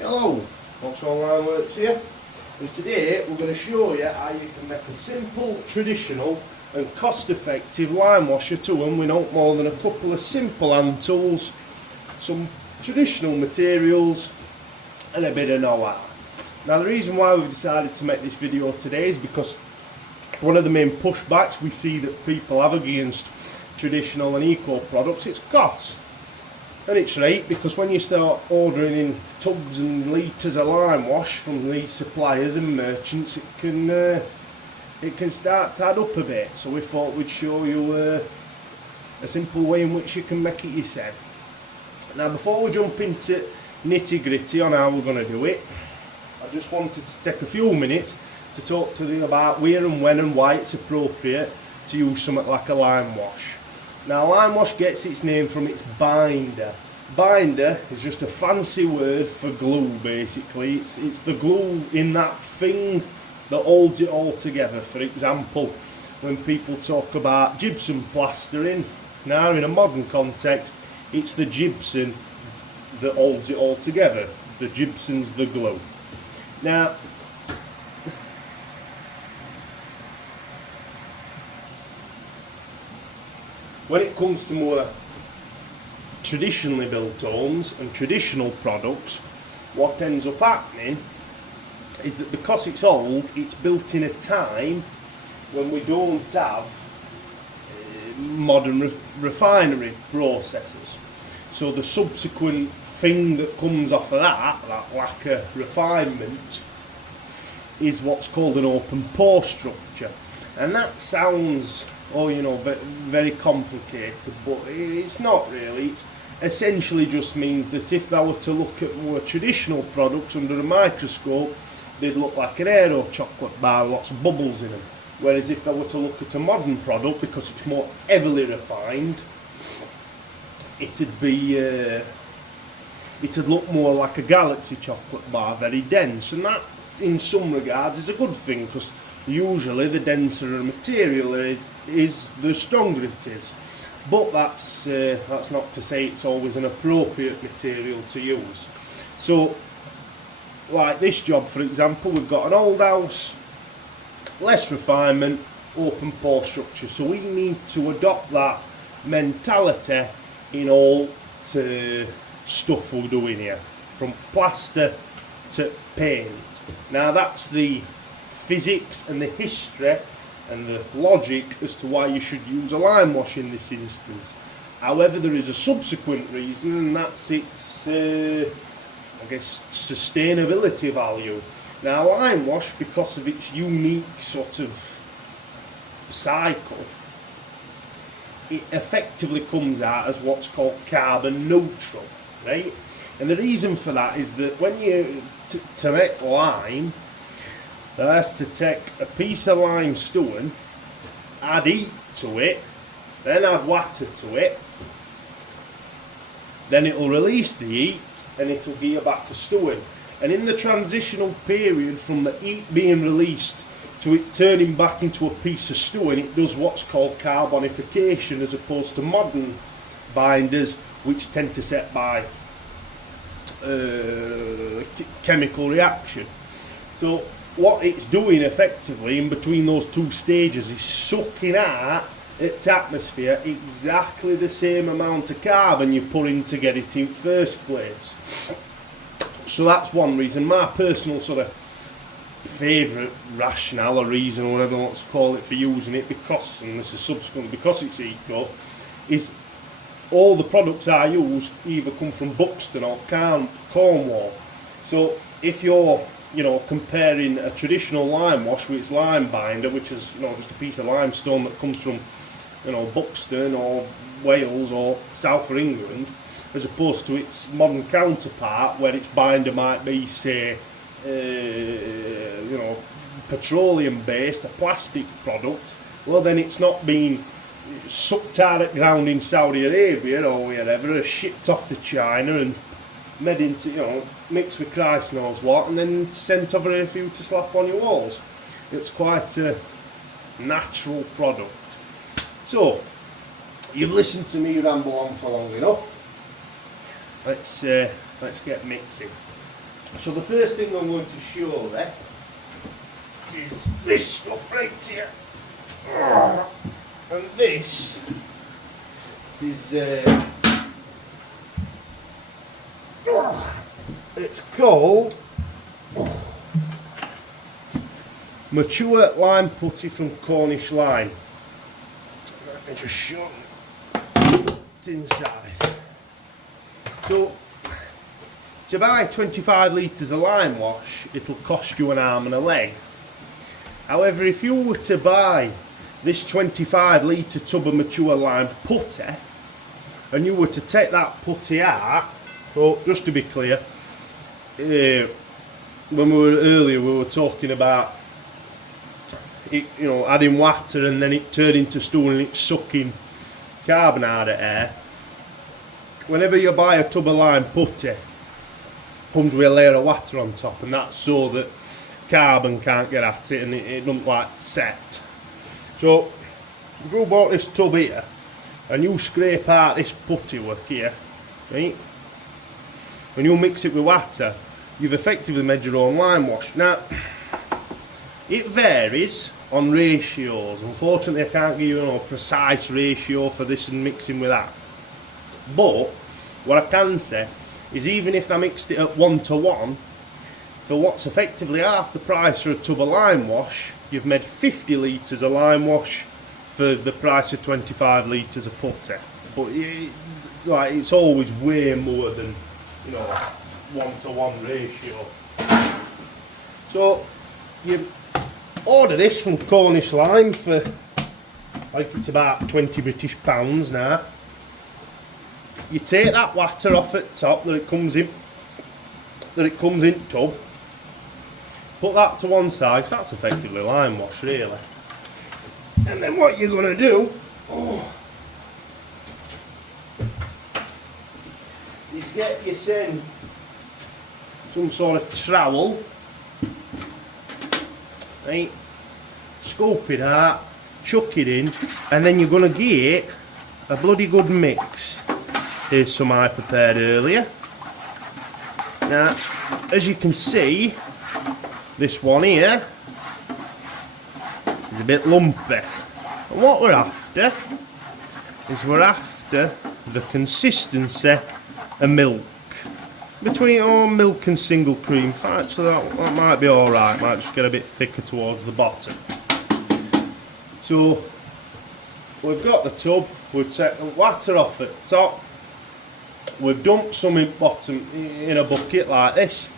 Hello, What's Online Works here, and today we're going to show you how you can make a simple, traditional and cost-effective lime washer tool with not more than a couple of simple hand tools, some traditional materials and a bit of know-how. Now the reason why we've decided to make this video today is because one of the main pushbacks we see that people have against traditional and eco products is cost. And it's right, because when you start ordering in tubs and litres of lime wash from these suppliers and merchants, it can start to add up a bit. So we thought we'd show you a simple way in which you can make it yourself. Now before we jump into nitty gritty on how we're going to do it, I just wanted to take a few minutes to talk to you about where and when and why it's appropriate to use something like a lime wash. Now lime wash gets its name from its binder. Binder is just a fancy word for glue basically. It's the glue in that thing that holds it all together. For example, when people talk about gypsum plastering, now in a modern context, it's the gypsum that holds it all together. The gypsum's the glue. Now, when it comes to more traditionally built homes and traditional products, what ends up happening is that because it's old, it's built in a time when we don't have modern refinery processes. So the subsequent thing that comes off of that lack of refinement, is what's called an open pore structure. And that sounds, very complicated, but it's not really. It essentially just means that if I were to look at more traditional products under a microscope, they'd look like an Aero chocolate bar with lots of bubbles in them. Whereas if I were to look at a modern product, because it's more heavily refined, it'd look more like a Galaxy chocolate bar, very dense. And that, in some regards, is a good thing, because usually the denser a material is, the stronger it is. But that's not to say it's always an appropriate material to use. So, like this job for example, we've got an old house, less refinement, open pore structure. So we need to adopt that mentality in all stuff we're doing here, from plaster to paint. Now that's the physics and the history and the logic as to why you should use a lime wash in this instance. However, there is a subsequent reason, and that's its sustainability value. Now lime wash, because of its unique sort of cycle, it effectively comes out as what's called carbon neutral, right? And the reason for that is that when you to make lime, there has to take a piece of limestone, add heat to it, then add water to it, then it will release the heat and it will give you back to stone. And in the transitional period from the heat being released to it turning back into a piece of stone, it does what's called carbonification, as opposed to modern binders which tend to set by chemical reaction. So what it's doing effectively in between those two stages is sucking out its atmosphere exactly the same amount of carbon you put in to get it in first place. So that's one reason. My personal sort of favourite rationale or reason, or whatever you want to call it, for using it, because, and this is subsequently because it's eco, is all the products I use either come from Buxton or Cornwall. So if you're comparing a traditional lime wash with its lime binder, which is just a piece of limestone that comes from Buxton or Wales or south of England, as opposed to its modern counterpart where its binder might be, say, petroleum based, a plastic product, well then it's not being sucked out at ground in Saudi Arabia or wherever, shipped off to China and made into, mixed with Christ knows what, and then sent over here for you to slap on your walls. It's quite a natural product. So, you've listened to me ramble on for long enough. Let's get mixing. So the first thing I'm going to show there is this stuff right here. And this is it's called mature lime putty from Cornish Lime. Let me just show it inside. So to buy 25 litres of lime wash, it'll cost you an arm and a leg. However, if you were to buy this 25 litre tub of mature lime putty, and you were to take that putty out, so just to be clear, when we were earlier, we were talking about it, you know, adding water and then it turned into stool and it's sucking carbon out of air. Whenever you buy a tub of lime putty, comes with a layer of water on top, and that's so that carbon can't get at it and it doesn't like set. So if you bought this tub here and you scrape out this putty work here, right, when you mix it with water, you've effectively made your own lime wash. Now it varies on ratios. Unfortunately I can't give you a precise ratio for this and mixing with that, but what I can say is even if I mixed it at 1:1, for what's effectively half the price for a tub of lime wash, you've made 50 litres of lime wash for the price of 25 litres of putty. But like, it's always way more than, you know, 1:1 ratio. So you order this from Cornish Lime for, like, it's about 20 British pounds now. You take that water off at top that it comes in tub, put that to one side, 'cause that's effectively lime wash really. And then what you're going to do is get yourself some sort of trowel, right, scoop it out, chuck it in, and then you're going to give it a bloody good mix. Here's some I prepared earlier. Now, as you can see, this one here is a bit lumpy. And what we're after is the consistency of milk. Between milk and single cream fat, so that might be alright, might just get a bit thicker towards the bottom. So, we've got the tub, we've set the water off at top, we've dumped some in bottom in a bucket like this,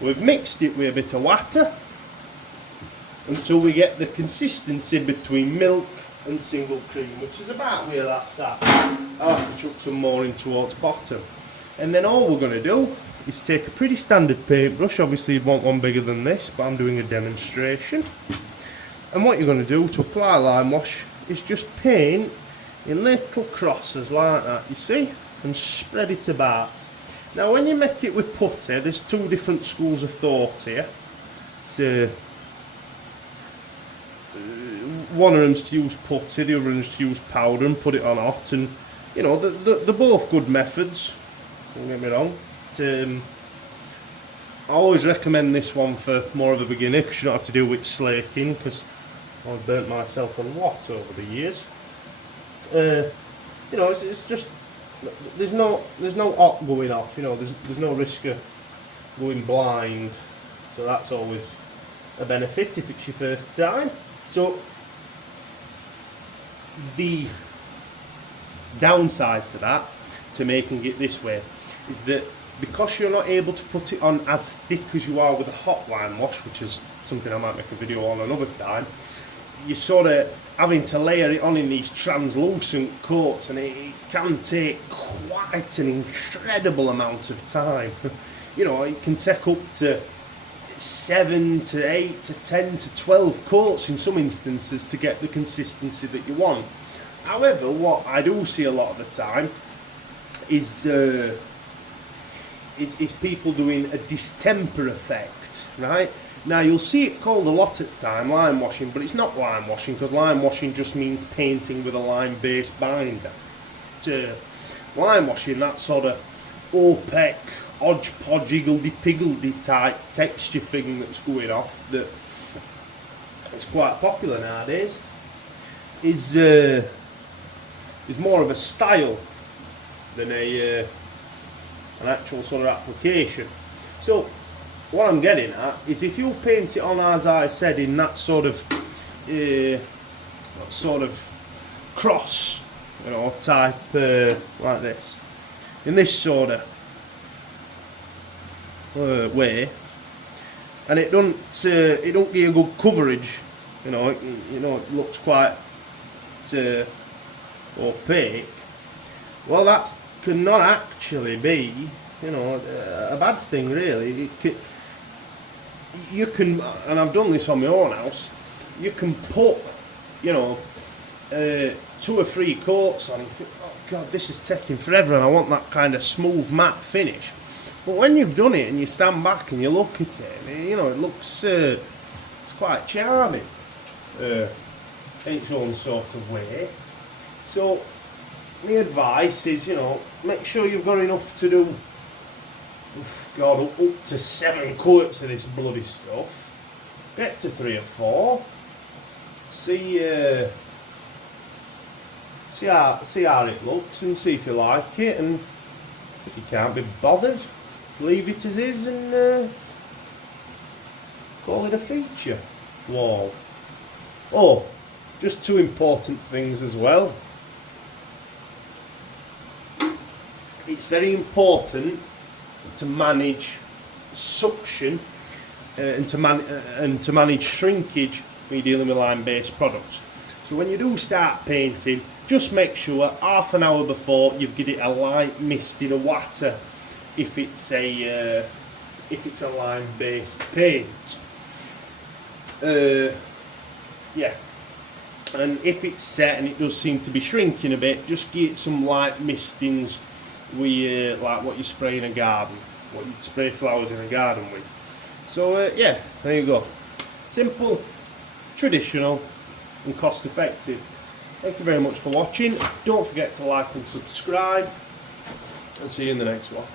we've mixed it with a bit of water until we get the consistency between milk and single cream, which is about where that's at. I'll have to chuck some more in towards bottom. And then all we're going to do is take a pretty standard paintbrush. Obviously you'd want one bigger than this, but I'm doing a demonstration. And what you're going to do to apply lime wash is just paint in little crosses like that, you see, and spread it about. Now when you make it with putty, there's two different schools of thought here. One of them's to use putty, the other one's to use powder and put it on hot, and you know, they're both good methods, don't get me wrong. I always recommend this one for more of a beginner, because you don't have to do with slaking, because I've burnt myself a lot over the years. You know, it's just, there's no hot going off, you know, there's no risk of going blind, so that's always a benefit if it's your first time. So the downside to that, to making it this way, is that because you're not able to put it on as thick as you are with a hot lime wash, which is something I might make a video on another time, you're sort of having to layer it on in these translucent coats, and it can take quite an incredible amount of time. You know, it can take up to 7 to 8 to 10 to 12 coats in some instances to get the consistency that you want. However, what I do see a lot of the time is people doing a distemper effect, right? Now you'll see it called a lot at the time, lime washing, but it's not lime washing, because lime washing just means painting with a lime-based binder. Lime washing, that sort of opaque, hodgepodge, higgledy-piggledy type texture thing that's going off that it's quite popular nowadays is more of a style than an actual sort of application. So what I'm getting at is if you paint it on, as I said, in that sort of cross, type like this, in this sort of way, and it don't give you good coverage, it looks quite opaque. Well, that cannot actually be, a bad thing, really. You can, and I've done this on my own house, you can put, 2 or 3 coats on and think, oh God, this is taking forever and I want that kind of smooth matte finish. But when you've done it and you stand back and you look at it, it looks, it's quite charming in its own sort of way. So my advice is, make sure you've got enough to do, God, up to 7 coats of this bloody stuff. Get to 3 or 4. See how it looks and see if you like it, and if you can't be bothered, leave it as is and call it a feature wall. Oh, just 2 important things as well. It's very important to manage suction and to manage shrinkage when you're dealing with lime-based products. So when you do start painting, just make sure half an hour before you give it a light mist in a water if it's a lime-based paint. Yeah. And if it's set and it does seem to be shrinking a bit, just give it some light mistings with like what you spray in a garden, what you spray flowers in a garden with. So yeah, there you go. Simple, traditional and cost effective. Thank you very much for watching. Don't forget to like and subscribe, and see you in the next one.